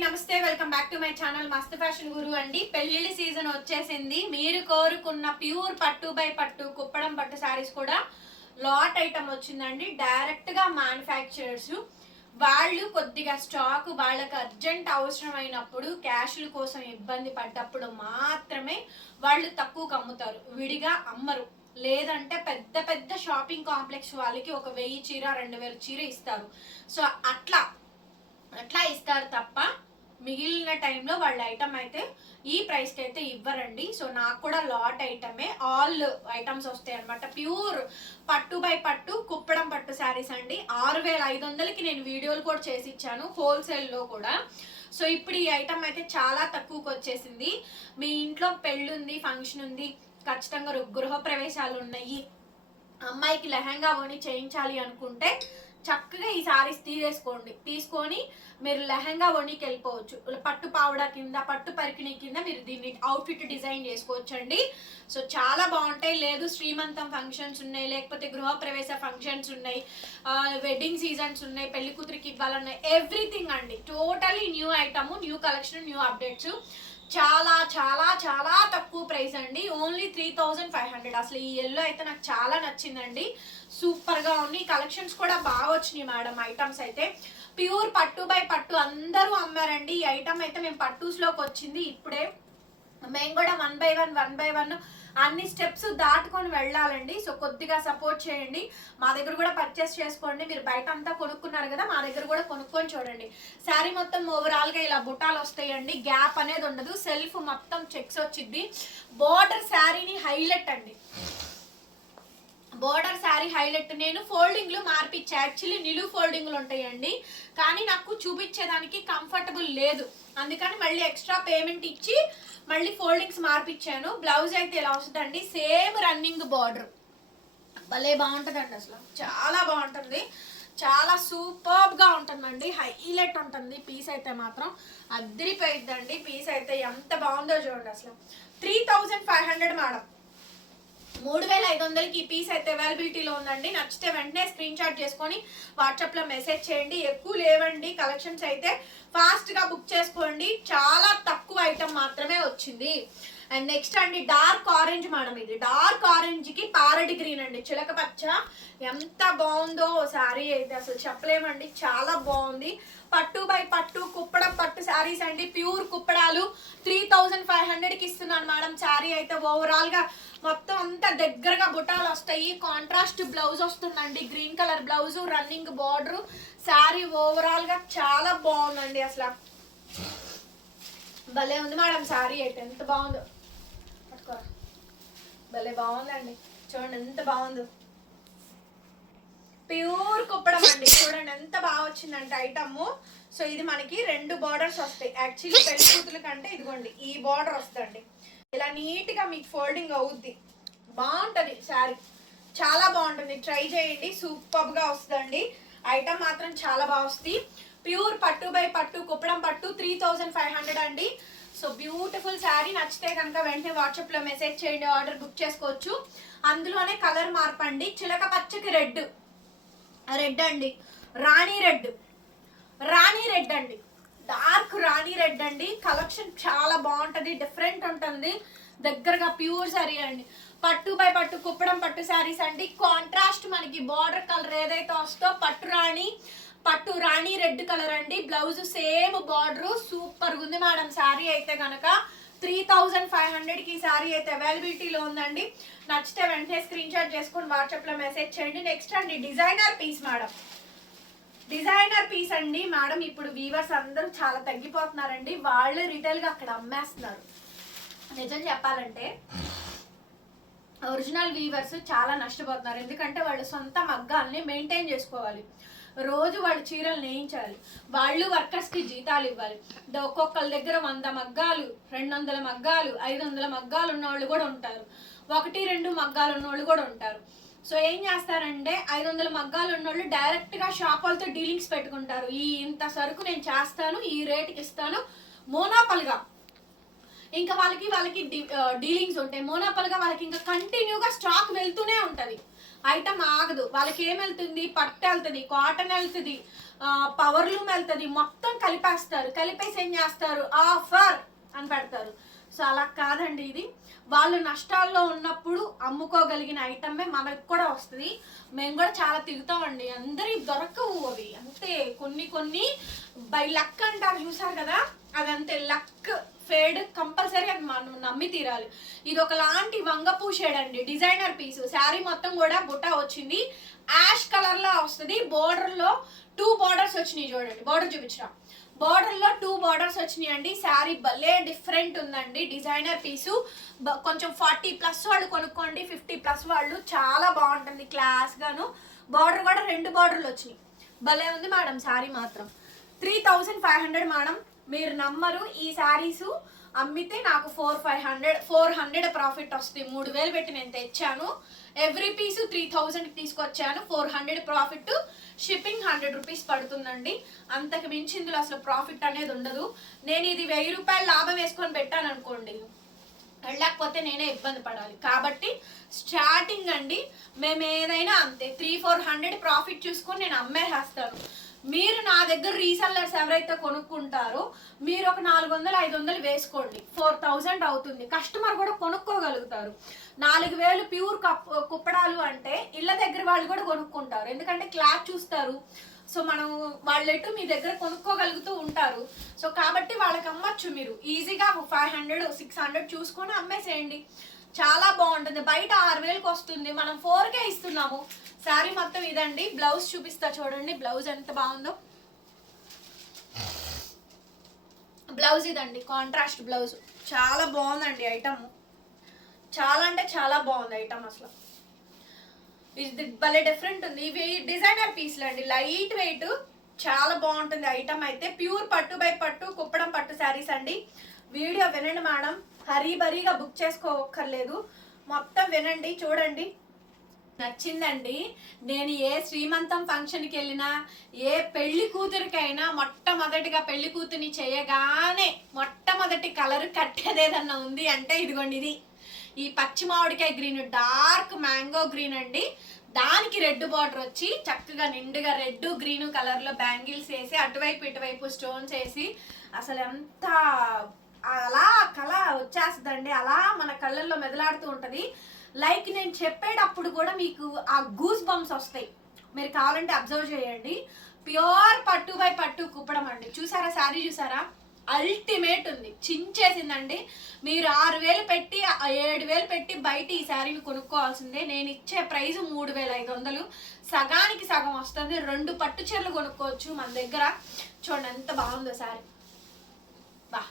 నమస్తే welcome back to my channel మస్త్ fashion గురు అండి. పెళ్ళిళ్ళ సీజన్ వచ్చేసింది. మీరు కోరుకున్న ప్యూర్ పట్టు బై పట్టు కుప్పడం పట్టు శారీస్ కూడా లాట్ ఐటమ్ వచ్చిందండి. డైరెక్ట్గా మ్యానుఫ్యాక్చరర్స్ వాళ్ళు కొద్దిగా స్టాక్ వాళ్ళకి అర్జెంట్ అవసరమైనప్పుడు క్యాష్ల కోసం ఇబ్బంది పడ్డప్పుడు మాత్రమే వాళ్ళు తక్కువకు అమ్ముతారు విడిగా అమ్మరు. లేదంటే పెద్ద పెద్ద షాపింగ్ కాంప్లెక్స్ వాళ్ళకి ఒక వెయ్యి చీర రెండు వేల చీర ఇస్తారు. సో అట్లా అట్లా ఇస్తారు తప్ప టైంలో వాళ్ళ ఐటమ్ అయితే ఈ ప్రైస్కి అయితే ఇవ్వరండి. సో నాకు కూడా లాట్ ఐటమే ఆల్ ఐటమ్స్ వస్తాయి అనమాట ప్యూర్ పట్టు బై పట్టు కుప్పడం పట్టు శారీస్ అండి. ఆరు వేల ఐదు వందలకి నేను వీడియోలు కూడా చేసి ఇచ్చాను హోల్సేల్లో కూడా. సో ఇప్పుడు ఈ ఐటమ్ అయితే చాలా తక్కువకి వచ్చేసింది. మీ ఇంట్లో పెళ్ళుంది ఫంక్షన్ ఉంది ఖచ్చితంగా గృహ ప్రవేశాలు ఉన్నాయి. అమ్మాయికి లెహంగా కొని చేయించాలి అనుకుంటే చక్కగా ఈ సారీస్ తీసేసుకోండి. తీసుకొని మీరు లెహంగా వణికి వెళ్ళిపోవచ్చు. పట్టు పావుడా కింద పట్టు పరికిణి కింద మీరు దీన్ని అవుట్ఫిట్ డిజైన్ చేసుకోవచ్చండి. సో చాలా బాగుంటాయి. లేదు శ్రీమంతం ఫంక్షన్స్ ఉన్నాయి. లేకపోతే గృహప్రవేశ ఫంక్షన్స్ ఉన్నాయి. వెడ్డింగ్ సీజన్స్ ఉన్నాయి. పెళ్ళి కూతురికి ఇవ్వాలన్నాయి ఎవ్రీథింగ్ అండి. Totally new item new collection new updates చాలా చాలా చాలా తక్కువ ప్రైస్ అండి. Only three thousand five hundred అసలు ఈ ఎల్లో అయితే నాకు చాలా నచ్చిందండి. సూపర్గా ఉంది. కలెక్షన్స్ కూడా బాగా వచ్చినాయి మేడం ఐటమ్స్ అయితే. ప్యూర్ పట్టు బై పట్టు అందరూ అమ్మారండి. ఈ ఐటమ్ అయితే మేము పట్టుస్లోకి వచ్చింది ఇప్పుడే. మేము కూడా one by one one by one అన్ని స్టెప్స్ దాటుకొని వెళ్ళాలండి. సో కొద్దిగా సపోర్ట్ చేయండి. మా దగ్గర కూడా పర్చేస్ చేసుకోండి. మీరు బయట అంతా కొనుక్కున్నారు కదా మా దగ్గర కూడా కొనుక్కొని చూడండి. శారీ మొత్తం ఓవరాల్గా ఇలా బుటాలు వస్తాయండి. గ్యాప్ అనేది ఉండదు. సెల్ఫ్ మొత్తం చెక్స్ వచ్చింది బోర్డర్ శారీని హైలైట్ అండి. Border sari highlight. నేను ఫోల్డింగ్లు మార్పిచ్చా. యాక్చువల్లీ నిలువు ఫోల్డింగ్లు ఉంటాయండి. కానీ నాకు చూపించేదానికి కంఫర్టబుల్ లేదు. అందుకని మళ్ళీ ఎక్స్ట్రా పేమెంట్ ఇచ్చి మళ్ళీ ఫోల్డింగ్స్ మార్పిచ్చాను. బ్లౌజ్ అయితే ఇలా వస్తుందండి? Same running border. భలే బాగుంటుందండి అసలు. చాలా బాగుంటుంది. చాలా సూపర్గా ఉంటుందండి. హైలైట్ ఉంటుంది. పీస్ అయితే మాత్రం అద్దరిపోయిద్దండి పీస్ అయితే ఎంత బాగుందో చూడండి అసలు. Three thousand five hundred madam. మూడు వేల ఐదు వందలకి ఈ పీస్ అయితే అవైలబిలిటీలో ఉందండి. నచ్చితే వెంటనే స్క్రీన్ షాట్ చేసుకొని వాట్సాప్లో మెసేజ్ చేయండి. ఎక్కువ లేవండి కలెక్షన్స్ అయితే. ఫాస్ట్గా బుక్ చేసుకోండి. చాలా తక్కువ ఐటమ్ మాత్రమే వచ్చింది. అండ్ నెక్స్ట్ అండి డార్క్ ఆరెంజ్ మేడం ఇది. డార్క్ ఆరెంజ్కి పారడి గ్రీన్ అండి. చిలక పచ్చ. ఎంత బాగుందో శారీ అయితే అసలు చెప్పలేమండి. చాలా బాగుంది. పట్టు బై పట్టు కుప్పడం పట్టు శారీస్ అండి. ప్యూర్ కుప్పడాలు. త్రీ థౌజండ్ ఫైవ్ హండ్రెడ్కి ఇస్తున్నాను మేడం శారీ అయితే. ఓవరాల్గా మొత్తం అంతా దగ్గరగా బుటాలు వస్తాయి. కాంట్రాస్ట్ బ్లౌజ్ వస్తుందండి. Green colour blouse running border sari ఓవరాల్గా చాలా బాగుందండి అసలు. భలే ఉంది మేడం శారీ అయితే. ఎంత బాగుందో. భలే బాగుందండి. చూడండి ఎంత బాగుందో. ప్యూర్ కుప్పడం అండి. చూడండి ఎంత బాగా వచ్చిందంటే ఐటమ్. సో ఇది మనకి రెండు బార్డర్స్ వస్తాయి. యాక్చువల్లీ పెళ్ళి కూతుల కంటే ఇదిగోండి ఈ బార్డర్ వస్తుంది ఇలా నీట్గా మీకు ఫోల్డింగ్ అవుద్ది. బాగుంటది శారీ. చాలా బాగుంటుంది. ట్రై చేయండి. సూపర్గా వస్తుందండి. ఐటమ్ మాత్రం చాలా బాగా వస్తుంది ప్యూర్ పట్టు బై పట్టు కుప్పడం పట్టు త్రీ థౌజండ్ ఫైవ్ హండ్రెడ్ అండి. So beautiful sari. నచ్చితే కనుక వెంటనే వాట్సాప్లో మెసేజ్ చేయండి ఆర్డర్ బుక్ చేసుకోవచ్చు. అందులోనే కలర్ మార్పండి. చిలక పచ్చకి రెడ్. రెడ్ అండి. రాణి రెడ్. రాణి రెడ్ అండి. డార్క్ రాణి రెడ్ అండి. కలెక్షన్ చాలా బాగుంటుంది డిఫరెంట్ ఉంటుంది. దగ్గరగా ప్యూర్ శారీ అండి. పట్టు బై పట్టు కుప్పడం పట్టు శారీస్ అండి. కాంట్రాస్ట్ మనకి బార్డర్ కలర్ ఏదైతే వస్తో పట్టు రాణి పట్టు రాణి రెడ్ కలర్ అండి. Blouse same border. సూపర్ ఉంది మేడం శారీ అయితే కనుక త్రీ థౌజండ్ ఫైవ్ హండ్రెడ్కి శారీ అయితే అవైలబిలిటీలో ఉందండి. నచ్చితే వెంటనే స్క్రీన్ షాట్ చేసుకొని వాట్సాప్లో మెసేజ్ చేయండి. నెక్స్ట్ అండి designer piece madam. Designer piece అండి. మేడం ఇప్పుడు వీవర్స్ అందరూ చాలా తగ్గిపోతున్నారండి. వాళ్ళు రిటైల్గా అక్కడ అమ్మేస్తున్నారు. నిజం చెప్పాలంటే ఒరిజినల్ వీవర్స్ చాలా నష్టపోతున్నారు. ఎందుకంటే వాళ్ళు సొంత మగ్గాల్ని మెయింటైన్ చేసుకోవాలి. రోజు వాళ్ళు చీరలు నేయించాలి. వాళ్ళు వర్కర్స్కి జీతాలు ఇవ్వాలి. ఒక్కొక్కరి దగ్గర వంద మగ్గాలు రెండు వందల మగ్గాలు ఐదు వందల మగ్గాలు ఉన్న వాళ్ళు కూడా ఉంటారు. ఒకటి రెండు మగ్గాలు ఉన్న వాళ్ళు కూడా ఉంటారు. సో ఏం చేస్తారంటే ఐదు వందల మగ్గాలు ఉన్నోళ్ళు డైరెక్ట్గా షాప్ వాళ్ళతో డీలింగ్స్ పెట్టుకుంటారు. ఈ ఇంత సరుకు నేను చేస్తాను ఈ రేటుకి ఇస్తాను మోనాపల్గా. ఇంకా వాళ్ళకి వాళ్ళకి డీలింగ్స్ ఉంటాయి. మోనాపల్గా వాళ్ళకి ఇంకా కంటిన్యూగా స్టాక్ వెళ్తూనే ఉంటుంది. ఐటమ్ ఆగదు. వాళ్ళకి ఏం వెళ్తుంది పట్టు వెళ్తుంది కాటన్ వెళ్తుంది పవర్ లూమ్ వెళ్తుంది మొత్తం కలిపేస్తారు. కలిపేసి ఏం చేస్తారు? ఆఫర్ అని పెడతారు. సో అలా కాదండి ఇది. వాళ్ళు నష్టాల్లో ఉన్నప్పుడు అమ్ముకోగలిగిన ఐటమే మనకు కూడా వస్తుంది. మేము కూడా చాలా తిరుగుతామండి. అందరి దొరకవు అవి. అంతే. కొన్ని కొన్ని బై లక్ అంటారు చూసారు కదా? అదంతే. లక్ ఫేడ్ కంపల్సరీ అది మనం నమ్మి తీరాలి. ఇది ఒకలాంటి వంగపూ షేడ్ అండి. Designer piece. శారీ మొత్తం కూడా బుట్ట వచ్చింది. యాష్ కలర్లో వస్తుంది. బోర్డర్లో టూ బోర్డర్స్ వచ్చినాయి చూడండి. బోర్డర్ చూపించరా? బార్డర్లో టూ బార్డర్స్ వచ్చినాయి అండి శారీ భలే డిఫరెంట్ ఉందండి. డిజైనర్ పీసు కొంచెం ఫార్టీ ప్లస్ వాళ్ళు కొనుక్కోండి. ఫిఫ్టీ ప్లస్ వాళ్ళు. చాలా బాగుంటుంది క్లాస్ గాను. బార్డర్ కూడా రెండు బార్డర్లు వచ్చినాయి. భలే ఉంది మేడం శారీ మాత్రం. Three thousand five hundred madam. మీరు నమ్మరు ఈ శారీసు అమ్మితే నాకు four five hundred four hundred profit వస్తుంది. మూడు వేలు పెట్టి నేను తెచ్చాను. ఎవ్రీ పీస్ త్రీ థౌజండ్కి తీసుకొచ్చాను. Four hundred profit shipping hundred rupees పడుతుందండి. అంతకు మించి ఇందులో అసలు ప్రాఫిట్ అనేది ఉండదు. నేను ఇది వెయ్యి రూపాయలు లాభం వేసుకొని పెట్టాను అనుకోండి. వెళ్ళకపోతే నేనే ఇబ్బంది పడాలి. కాబట్టి స్టార్టింగ్ అండి. మేము ఏదైనా అంతే. త్రీ ఫోర్ హండ్రెడ్ ప్రాఫిట్ చూసుకొని నేను అమ్మేసేస్తాను మీరు నా దగ్గర రీసెల్లర్స్ ఎవరైతే కొనుక్కుంటారో మీరు ఒక నాలుగు వందలు ఐదు వందలు వేసుకోండి. ఫోర్ థౌజండ్ అవుతుంది. కస్టమర్ కూడా కొనుక్కోగలుగుతారు. నాలుగు వేలు ప్యూర్ కప్ కుప్పడాలు అంటే ఇళ్ళ దగ్గర వాళ్ళు కూడా కొనుక్కుంటారు. ఎందుకంటే క్లాత్ చూస్తారు. సో మనం వాళ్ళెటు మీ దగ్గర కొనుక్కోగలుగుతూ ఉంటారు. సో కాబట్టి వాళ్ళకి అమ్మచ్చు మీరు. ఈజీగా ఫైవ్ హండ్రెడ్ సిక్స్ హండ్రెడ్ చూసుకొని అమ్మేసేయండి. చాలా బాగుంటుంది. బయట ఆరు వేలకు వస్తుంది. మనం ఫోర్కే ఇస్తున్నాము. శారీ మొత్తం ఇదండి. బ్లౌజ్ చూపిస్తా చూడండి. బ్లౌజ్ ఎంత బాగుందో. బ్లౌజ్ ఇదండి. Contrast blouse. చాలా బాగుందండి ఐటమ్ చాలా అంటే చాలా బాగుంది ఐటమ్ అసలు. ఇది భలే డిఫరెంట్ ఉంది. ఇవి డిజైనర్ పీస్లు అండి. లైట్ వెయిట్ చాలా బాగుంటుంది ఐటమ్ అయితే. ప్యూర్ పట్టు బై పట్టు కుప్పడం పట్టు శారీస్ అండి. వీడియో వినండి మేడం హరీబరీగా బుక్ చేసుకోక్కర్లేదు. మొత్తం వినండి చూడండి. నచ్చిందండి. నేను ఏ శ్రీమంతం ఫంక్షన్కి వెళ్ళినా ఏ పెళ్ళి కూతురికైనా మొట్టమొదటిగా పెళ్ళి కూతురిని చేయగానే మొట్టమొదటి కలర్ కట్టేదేదన్నా ఉంది అంటే ఇదిగోండి ఇది. ఈ పచ్చి మామిడికాయ గ్రీన్ డార్క్ మ్యాంగో గ్రీన్ అండి. దానికి రెడ్ బార్డర్ వచ్చి చక్కగా నిండుగా రెడ్ గ్రీన్ కలర్లో బ్యాంగిల్స్ వేసి అటువైపు ఇటువైపు స్టోన్స్ వేసి అసలు ఎంత అలా కళ వచ్చేస్తుందండి. అలా మన కళ్ళల్లో మెదలాడుతూ ఉంటుంది. లైక్ నేను చెప్పేటప్పుడు కూడా మీకు ఆ గూస్ బంప్స్ వస్తాయి. మీరు కావాలంటే అబ్జర్వ్ చేయండి. ప్యూర్ పట్టు బై పట్టు కుప్పడం అండి. చూసారా? శారీ చూసారా? అల్టిమేట్ ఉంది. చించేసిందండి. మీరు ఆరు వేలు పెట్టి ఏడు వేలు పెట్టి బయట ఈ శారీని కొనుక్కోవాల్సిందే. నేను ఇచ్చే ప్రైస్ మూడు వేల ఐదు వందలు. సగానికి సగం వస్తుంది. రెండు పట్టు చీరలు కొనుక్కోవచ్చు మన దగ్గర. చూడండి ఎంత బాగుందో శారీ. బా.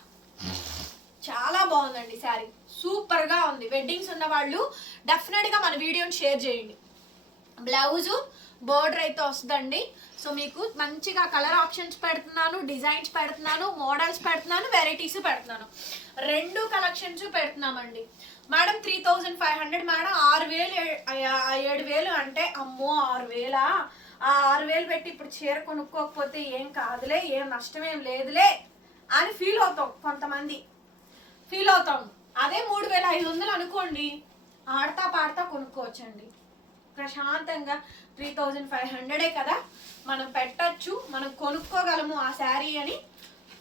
చాలా బాగుందండి శారీ. సూపర్గా ఉంది. వెడ్డింగ్స్ ఉన్న వాళ్ళు డెఫినెట్గా మన వీడియోని షేర్ చేయండి. బ్లౌజు బోర్డర్ అయితే వస్తుందండి. సో మీకు మంచిగా కలర్ ఆప్షన్స్ పెడుతున్నాను డిజైన్స్ పెడుతున్నాను మోడల్స్ పెడుతున్నాను వెరైటీస్ పెడుతున్నాను. రెండు collections పెడుతున్నామండి. Madam three thousand five hundred madam ఆరు వేలు ఏడు వేలు అంటే అమ్మో ఆరు వేలా? ఆ ఆరు వేలు పెట్టి ఇప్పుడు చీర కొనుక్కోకపోతే ఏం కాదులే ఏం నష్టమేం లేదులే. అని ఫీల్ అవుతాం కొంతమంది. ఫీల్ అవుతాం. అదే మూడు వేల ఐదు వందలు అనుకోండి ఆడతా పాడతా కొనుక్కోవచ్చండి. ప్రశాంతంగా త్రీ థౌజండ్ ఫైవ్ హండ్రెడే కదా? మనం పెట్టచ్చు మనం కొనుక్కోగలము ఆ శారీ అని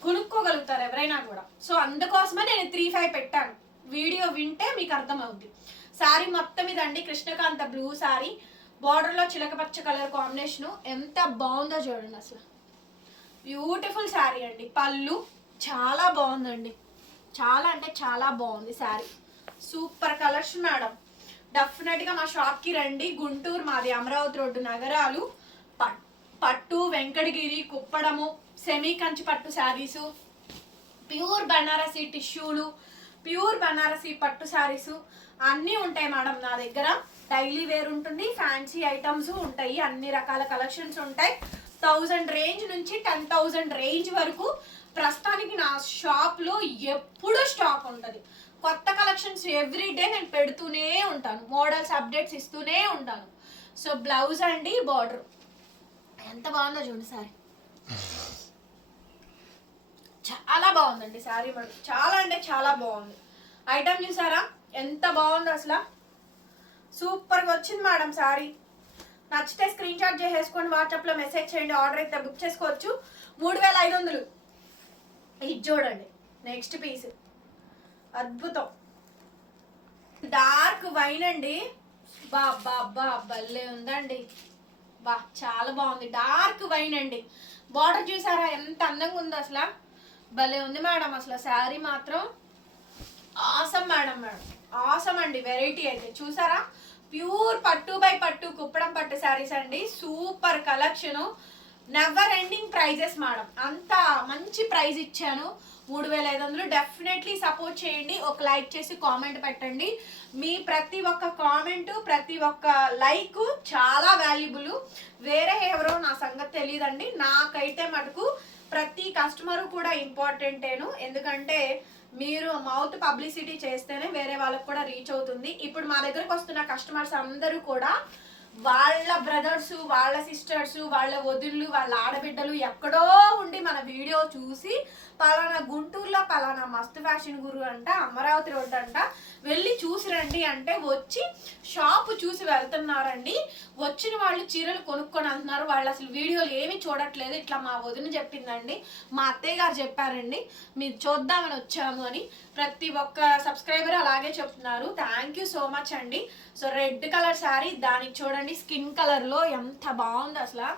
కొనుక్కోగలుగుతారు ఎవరైనా కూడా. సో అందుకోసమే నేను త్రీ ఫైవ్ పెట్టాను. వీడియో వింటే మీకు అర్థమవుద్ది. శారీ మొత్తం ఇదండి కృష్ణకాంత బ్లూ శారీ. బార్డర్లో చిలకపచ్చ కలర్ కాంబినేషన్ ఎంత బాగుందో చూడండి అసలు. బ్యూటిఫుల్ శారీ అండి. పళ్ళు చాలా బాగుందండి. చాలా అంటే చాలా బాగుంది శారీ. Super colours madam. డెఫినెట్గా మా షాప్కి రండి. గుంటూరు మాది అమరావతి రోడ్డు నగరాలు. పట్టు వెంకటగిరి కుప్పడము సెమీ కంచి పట్టు శారీసు. ప్యూర్ బనారసీ టిష్యూలు ప్యూర్ బనారసీ పట్టు శారీస్ అన్నీ ఉంటాయి మేడం నా దగ్గర. డైలీ వేర్ ఉంటుంది ఫ్యాన్సీ ఐటమ్స్ ఉంటాయి అన్ని రకాల కలెక్షన్స్ ఉంటాయి. థౌజండ్ రేంజ్ నుంచి టెన్ థౌజండ్ రేంజ్ వరకు ప్రస్తుతానికి నా షాప్లో ఎప్పుడూ స్టాక్ ఉంటుంది. కొత్త కలెక్షన్స్ ఎవ్రీ డే నేను పెడుతూనే ఉంటాను. మోడల్స్ అప్డేట్స్ ఇస్తూనే ఉంటాను. సో బ్లౌజ్ అండి బార్డర్. ఎంత బాగుందో చూడండి సారీ. చాలా బాగుందండి సారీ మరి. చాలా అంటే చాలా బాగుంది. ఐటమ్ చూసారా? ఎంత బాగుందో అసలు. సూపర్గా వచ్చింది మేడం శారీ నచ్చితే స్క్రీన్ షాట్ చేసేసుకొని వాట్సాప్లో మెసేజ్ చేయండి. ఆర్డర్ అయితే బుక్ చేసుకోవచ్చు. మూడు వేల ఐదు వందలు. ఇది చూడండి. నెక్స్ట్ పీస్ అద్భుతం. డార్క్ వైన్ అండి. బా బా బా భలే ఉందండి. బా చాలా బాగుంది. డార్క్ వైన్ అండి. బార్డర్ చూసారా? ఎంత అందంగా ఉంది అసలు. భలే ఉంది మేడం అసలు. శారీ మాత్రం ఆసం మేడం మేడం. ఆసం అండి వెరైటీ అయితే. చూసారా? ప్యూర్ పట్టు బై పట్టు కుప్పడం పట్టు శారీస్ అండి. Super collection never ending prices madam అంత మంచి ప్రైజ్ ఇచ్చాను. మూడు వేల ఐదు వందలు. డెఫినెట్లీ సపోర్ట్ చేయండి. ఒక లైక్ చేసి కామెంట్ పెట్టండి. మీ ప్రతి ఒక్క కామెంట్ ప్రతి ఒక్క లైక్ చాలా వాల్యుబుల్ వేరే ఎవరో నా సంగతి తెలియదండి. నాకైతే మటుకు ప్రతి కస్టమర్ కూడా ఇంపార్టెంటేను ఎందుకంటే మీరు మౌత్ పబ్లిసిటీ చేస్తేనే వేరే వాళ్ళకు కూడా రీచ్ అవుతుంది. ఇప్పుడు మా దగ్గరకు వస్తున్న కస్టమర్స్ అందరూ కూడా వాళ్ళ బ్రదర్స్ వాళ్ళ సిస్టర్స్ వాళ్ళ వదిళ్ళు వాళ్ళ ఆడబిడ్డలు ఎక్కడో ఉండి మన వీడియో చూసి పలానా గుంటూరులో పలానా మస్తు ఫ్యాషన్ గురు అంట అమరావతి రోడ్ అంట వెళ్ళి చూసి రండి అంటే వచ్చి షాప్ చూసి వెళ్తున్నారండి. వచ్చిన వాళ్ళు చీరలు కొనుక్కొని అంటున్నారు వాళ్ళు అసలు వీడియోలు ఏమీ చూడట్లేదు. ఇట్లా మా వదిన చెప్పిందండి. మా అత్తయ్య గారు చెప్పారండి మీరు చూద్దామని వచ్చాము అని. ప్రతి ఒక్క సబ్స్క్రైబర్ అలాగే చెప్తున్నారు. థ్యాంక్ యూ సో మచ్ అండి. సో రెడ్ కలర్ శారీ దానికి చూడండి స్కిన్ కలర్లో ఎంత బాగుంది అసలు.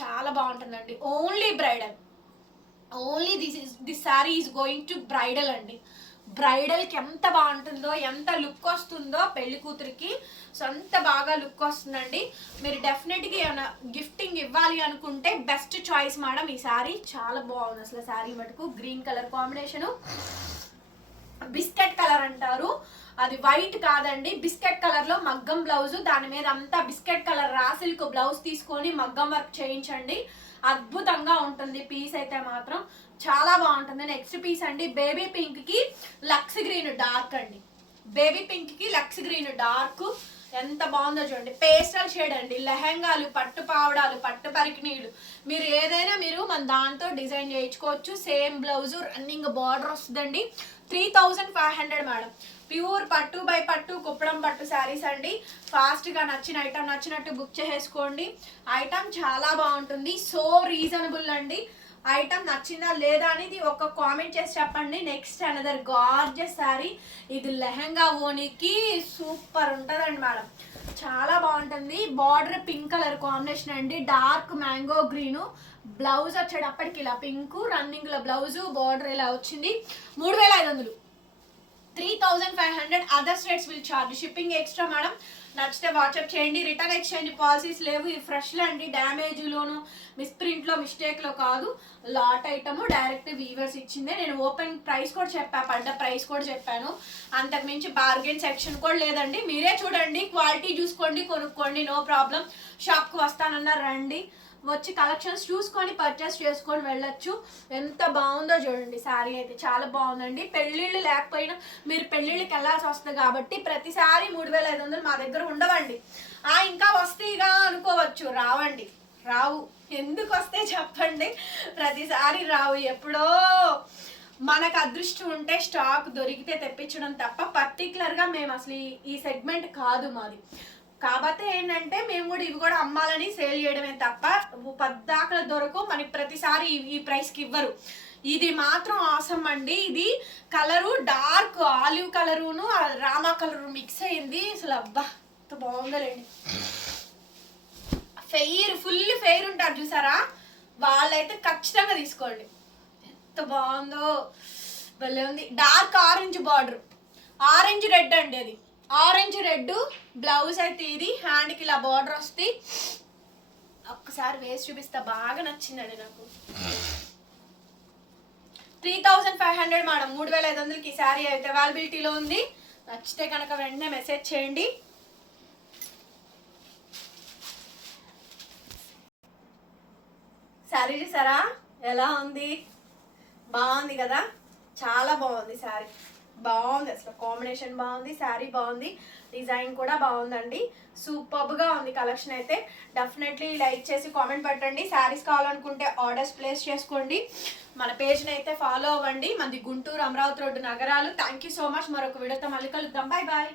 చాలా బాగుంటుందండి. Only bridal only this is this sari is going to bridal అండి. బ్రైడల్కి ఎంత బాగుంటుందో ఎంత లుక్ వస్తుందో పెళ్ళి కూతురికి సో అంత బాగా లుక్ వస్తుందండి. మీరు డెఫినెట్గా ఏమైనా గిఫ్టింగ్ ఇవ్వాలి అనుకుంటే బెస్ట్ చాయిస్ మేడం ఈ శారీ చాలా బాగుంది అసలు శారీ మటుకు. Green colour combination biscuit colour అంటారు. అది వైట్ కాదండి. బిస్కెట్ కలర్లో మగ్గం బ్లౌజ్ దాని మీద అంతా బిస్కెట్ కలర్ రాసిల్క్ బ్లౌజ్ తీసుకొని మగ్గం వర్క్ చేయించండి. అద్భుతంగా ఉంటుంది. పీస్ అయితే మాత్రం చాలా బాగుంటుంది. నెక్స్ట్ పీస్ అండి బేబీ పింక్కి లక్స్ గ్రీన్ డార్క్ అండి. బేబీ పింక్కి లక్స్ గ్రీన్ డార్క్ ఎంత బాగుందో చూడండి. పేస్టల్ షేడ్ అండి. లెహంగాలు పట్టు పావడాలు పట్టు పరికినీళ్ళు మీరు ఏదైనా మీరు మన దాంతో డిజైన్ చేయించుకోవచ్చు. సేమ్ బ్లౌజ్ రన్నింగ్ బార్డర్ వస్తుందండి. Three thousand five hundred madam pure పట్టు బై పట్టు కుప్పడం పట్టు శారీస్ అండి. ఫాస్ట్గా నచ్చిన ఐటమ్ నచ్చినట్టు బుక్ చేసుకోండి ఐటమ్ చాలా బాగుంటుంది. సో రీజనబుల్ అండి. ఐటమ్ నచ్చిందా లేదా అనేది ఒక కామెంట్ చేసి చెప్పండి. నెక్స్ట్ అనదర్ గార్జెస్ శారీ ఇది లెహంగా ఓనికి సూపర్ ఉంటుందండి మేడం చాలా బాగుంటుంది. బార్డర్ పింక్ కలర్ కాంబినేషన్ అండి. డార్క్ మ్యాంగో గ్రీను బ్లౌజ్ వచ్చేటప్పటికి ఇలా పింక్ రన్నింగ్లో బ్లౌజు బార్డర్ ఇలా వచ్చింది. మూడు వేల ఐదు వందలు. Three thousand five hundred other states will charge shipping extra madam నచ్చితే వాట్సాప్ చేయండి. రిటర్న్ ఎక్స్చేంజ్ పాలసీస్ లేవు. ఈ ఫ్రెష్లో అండి. డ్యామేజ్లోను మిస్ప్రింట్లో మిస్టేక్లో కాదు. లాట్ ఐటమ్ డైరెక్ట్ వీవర్స్ ఇచ్చిందే. నేను ఓపెన్ ప్రైస్ కూడా చెప్పా పడ్డ ప్రైస్ కూడా చెప్పాను. అంతకుమించి బార్గెన్ సెక్షన్ కూడా లేదండి. మీరే చూడండి. క్వాలిటీ చూసుకోండి కొనుక్కోండి. నో ప్రాబ్లం షాప్కి వస్తానన్నారు రండి. వచ్చి కలెక్షన్స్ చూసుకొని పర్చేస్ చేసుకొని వెళ్ళొచ్చు. ఎంత బాగుందో చూడండి శారీ అయితే. చాలా బాగుందండి. పెళ్ళిళ్ళు లేకపోయినా మీరు పెళ్ళిళ్ళకి వెళ్ళాల్సి వస్తుంది కాబట్టి ప్రతిసారి మూడు వేల ఐదు వందలు మా దగ్గర ఉండవండి. ఆ ఇంకా వస్తాయిగా అనుకోవచ్చు. రావండి. రావు. ఎందుకు వస్తే చెప్పండి? ప్రతిసారి రావు. ఎప్పుడో మనకు అదృష్టం ఉంటే స్టాక్ దొరికితే తెప్పించడం తప్ప పర్టికులర్గా మేము అసలు ఈ- ఈ సెగ్మెంట్ కాదు మాది. కాకపోతే ఏంటంటే మేము కూడా ఇవి కూడా అమ్మాలని సేల్ చేయడమే తప్ప పద్దాకల దొరకు మనకి ప్రతిసారి ఈ- ప్రైస్కి ఇవ్వరు. ఇది మాత్రం ఆసం అండి. ఇది కలరు డార్క్ ఆలివ్ కలరును రామా కలరు మిక్స్ అయింది. అసలు అబ్బా ఎంత బాగుందండి ఫెయిర్ ఫుల్ ఫెయిర్ ఉంటారు చూసారా? వాళ్ళైతే ఖచ్చితంగా తీసుకోండి. ఎంత బాగుందో. భలే ఉంది. Dark orange border orange red అండి అది. ఆరెంజ్ రెడ్ బ్లౌజ్ అయితే ఇది. హ్యాండ్కి ఇలా బార్డర్ వస్తుంది ఒక్కసారి వేసి చూపిస్తా. బాగా నచ్చిందండి నాకు. Three thousand five hundred madam. మూడు వేల ఐదు వందలకి ఈ శారీ అయితే అవైలబిలిటీలో ఉంది. నచ్చితే కనుక వెంటనే మెసేజ్ చేయండి. శారీ చూసారా? ఎలా ఉంది? బాగుంది కదా? చాలా బాగుంది శారీ. బాగుంది అసలు కాంబినేషన్ బాగుంది శారీ బాగుంది డిజైన్ కూడా బాగుందండి. సూపర్గా ఉంది కలెక్షన్ అయితే. డెఫినెట్లీ లైక్ చేసి కామెంట్ పెట్టండి. శారీస్ కావాలనుకుంటే ఆర్డర్స్ ప్లేస్ చేసుకోండి. మన పేజ్ని అయితే ఫాలో అవ్వండి. మనది గుంటూరు అమరావతి రోడ్డు నగరాలు. థ్యాంక్ యూ సో మచ్ మరొక వీడియోతో మళ్ళీ కలుద్దాం. Bye bye